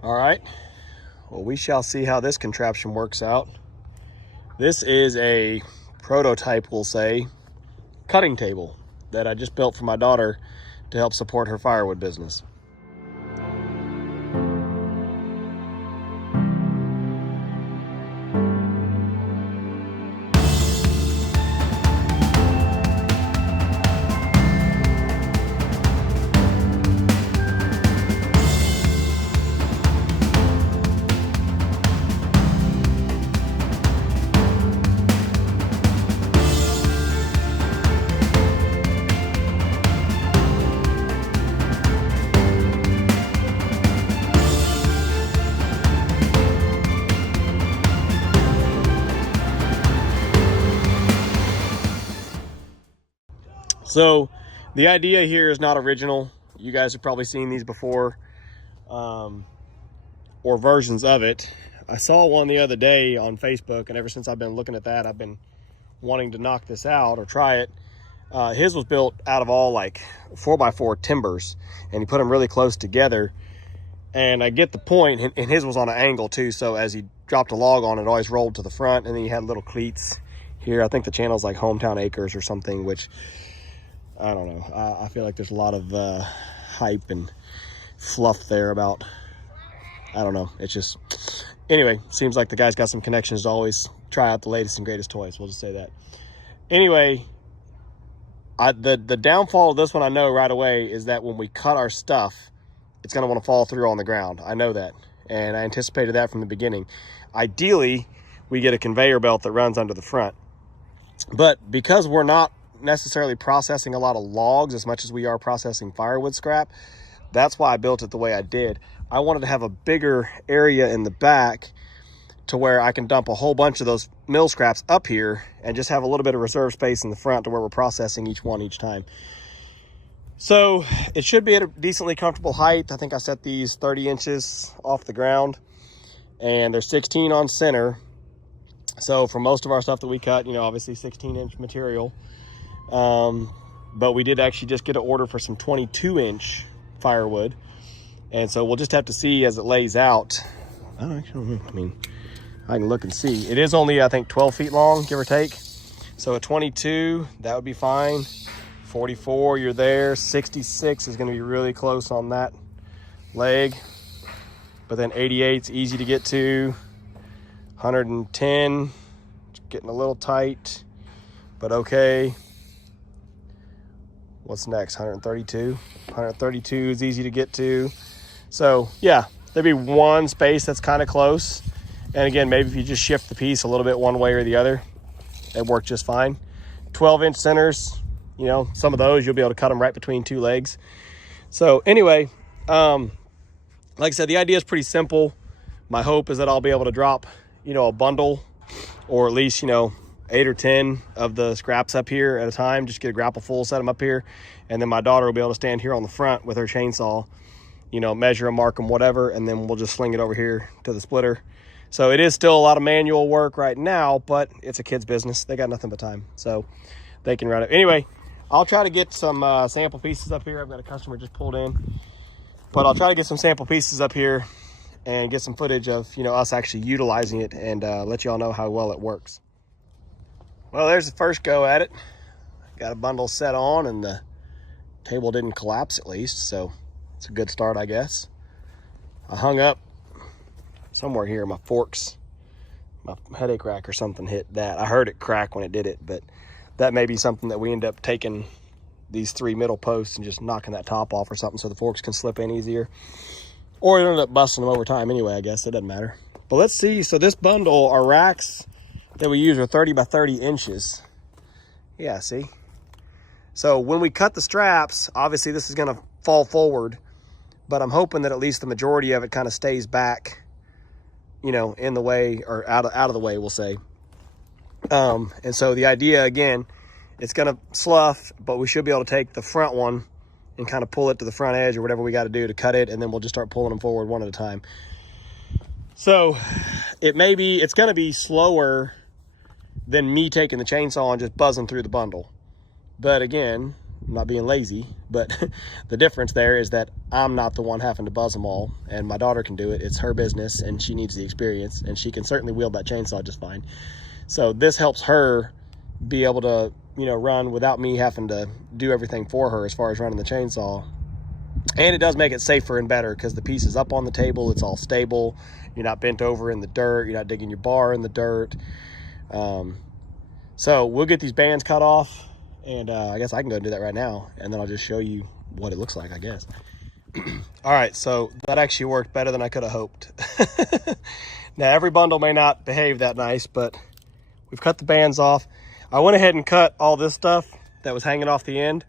All right, well, we shall see how this contraption works out. This is a prototype, we'll say, cutting table that I just built for my daughter to help support her firewood business. So the idea here is not original. You guys have probably seen these before, or versions of it. I saw one the other day on Facebook, and ever since I've been looking at that, I've been wanting to knock this out or try it. His was built out of all like 4x4 timbers, and he put them really close together. And I get the point, and his was on an angle too, so as he dropped a log on it, always rolled to the front, and then he had little cleats here. I think the channel's like Hometown Acres or something, which I don't know. I feel like there's a lot of hype and fluff there about, I don't know. It's just, anyway, seems like the guy's got some connections to always try out the latest and greatest toys. We'll just say that. Anyway, the downfall of this one I know right away is that when we cut our stuff, it's going to want to fall through on the ground. I know that, and I anticipated that from the beginning. Ideally, we get a conveyor belt that runs under the front. But because we're not necessarily processing a lot of logs as much as we are processing firewood scrap, that's why I built it the way I did. I wanted to have a bigger area in the back to where I can dump a whole bunch of those mill scraps up here and just have a little bit of reserve space in the front to where we're processing each one each time. So it should be at a decently comfortable height. I think I set these 30 inches off the ground, and they're 16 on center. So for most of our stuff that we cut, you know, obviously 16-inch material. But we did actually just get an order for some 22-inch firewood, and so we'll just have to see as it lays out. I don't know. I mean, I can look and see. It is only, I think, 12 feet long, give or take. So at 22, that would be fine. 44, you're there. 66 is going to be really close on that leg. But then 88's easy to get to. 110, getting a little tight, but okay. What's next? 132. 132 is easy to get to. So yeah, there'd be one space that's kind of close. And again, maybe if you just shift the piece a little bit one way or the other, it worked just fine. 12-inch centers, you know, some of those you'll be able to cut them right between two legs. So anyway, like I said, the idea is pretty simple. My hope is that I'll be able to drop, you know, a bundle, or at least, you know, 8 or 10 of the scraps up here at a time. Just get a grapple full, set them up here, and then my daughter will be able to stand here on the front with her chainsaw, you know, measure them, mark them, whatever, and then we'll just sling it over here to the splitter. So it is still a lot of manual work right now, but it's a kid's business. They got nothing but time, so they can run it. Anyway, I'll try to get some sample pieces up here. I've got a customer just pulled in, but I'll try to get some sample pieces up here and get some footage of, you know, us actually utilizing it, and let y'all know how well it works. Well, there's the first go at it. Got a bundle set on, and the table didn't collapse at least, so it's a good start, I guess. I hung up somewhere here, my forks, my headache rack or something hit that. I heard it crack when it did it, but that may be something that we end up taking these 3 middle posts and just knocking that top off or something so the forks can slip in easier. Or it ended up busting them over time anyway, I guess. It doesn't matter. But let's see. So this bundle, our racks that we use are 30 by 30 inches. Yeah, see? So when we cut the straps, obviously this is going to fall forward, but I'm hoping that at least the majority of it kind of stays back, you know, in the way, or out of the way, we'll say. And so the idea, again, it's going to slough, but we should be able to take the front one and kind of pull it to the front edge or whatever we got to do to cut it, and then we'll just start pulling them forward one at a time. So it's going to be slower than me taking the chainsaw and just buzzing through the bundle. But again, I'm not being lazy, but the difference there is that I'm not the one having to buzz them all, and my daughter can do it. It's her business, and she needs the experience, and she can certainly wield that chainsaw just fine. So this helps her be able to, you know, run without me having to do everything for her as far as running the chainsaw. And it does make it safer and better because the piece is up on the table. It's all stable. You're not bent over in the dirt. You're not digging your bar in the dirt. So we'll get these bands cut off, and I guess I can go and do that right now, and then I'll just show you what it looks like, I guess. All right, so that actually worked better than I could have hoped. Now, every bundle may not behave that nice, but we've cut the bands off. I went ahead and cut all this stuff that was hanging off the end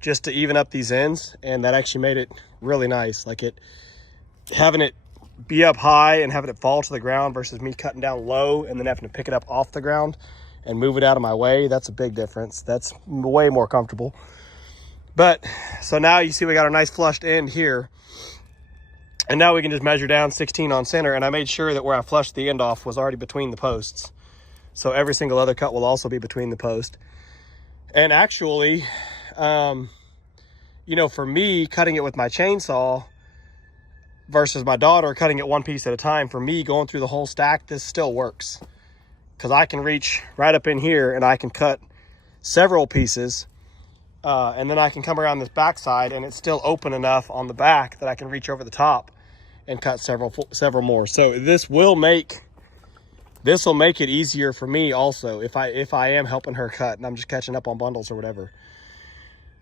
just to even up these ends, and that actually made it really nice. Like having it be up high and having it fall to the ground versus me cutting down low and then having to pick it up off the ground and move it out of my way. That's a big difference. That's way more comfortable. But so now you see we got our nice flushed end here, and now we can just measure down 16 on center, and I made sure that where I flushed the end off was already between the posts. So every single other cut will also be between the post. And actually, you know, for me cutting it with my chainsaw versus my daughter cutting it one piece at a time, for me going through the whole stack, this still works. Because I can reach right up in here and I can cut several pieces, and then I can come around this backside and it's still open enough on the back that I can reach over the top and cut several more. So this will make it easier for me also if I am helping her cut and I'm just catching up on bundles or whatever.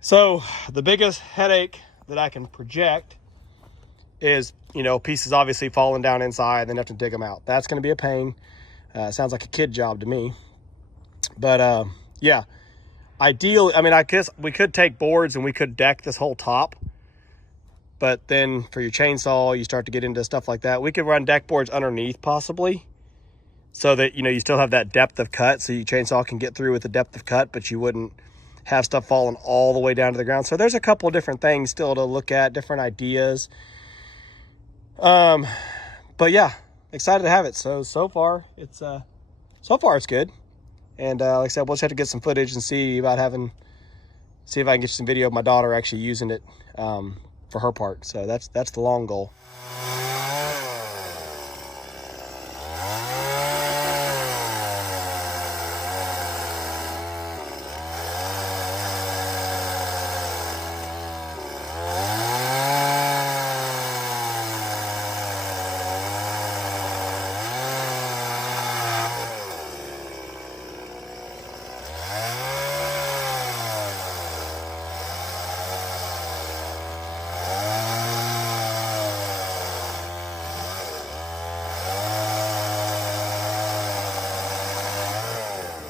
So the biggest headache that I can project is, you know, pieces obviously falling down inside and then have to dig them out. That's going to be a pain. Sounds like a kid job to me. But yeah, ideally, I mean, I guess we could take boards and we could deck this whole top. But then for your chainsaw, you start to get into stuff like that. We could run deck boards underneath possibly, so that, you know, you still have that depth of cut, so your chainsaw can get through with the depth of cut, but you wouldn't have stuff falling all the way down to the ground. So there's a couple of different things still to look at, different ideas. But yeah, excited to have it. So far it's good. And like I said, we'll just have to get some footage and see if I can get some video of my daughter actually using it for her part. So that's the long goal.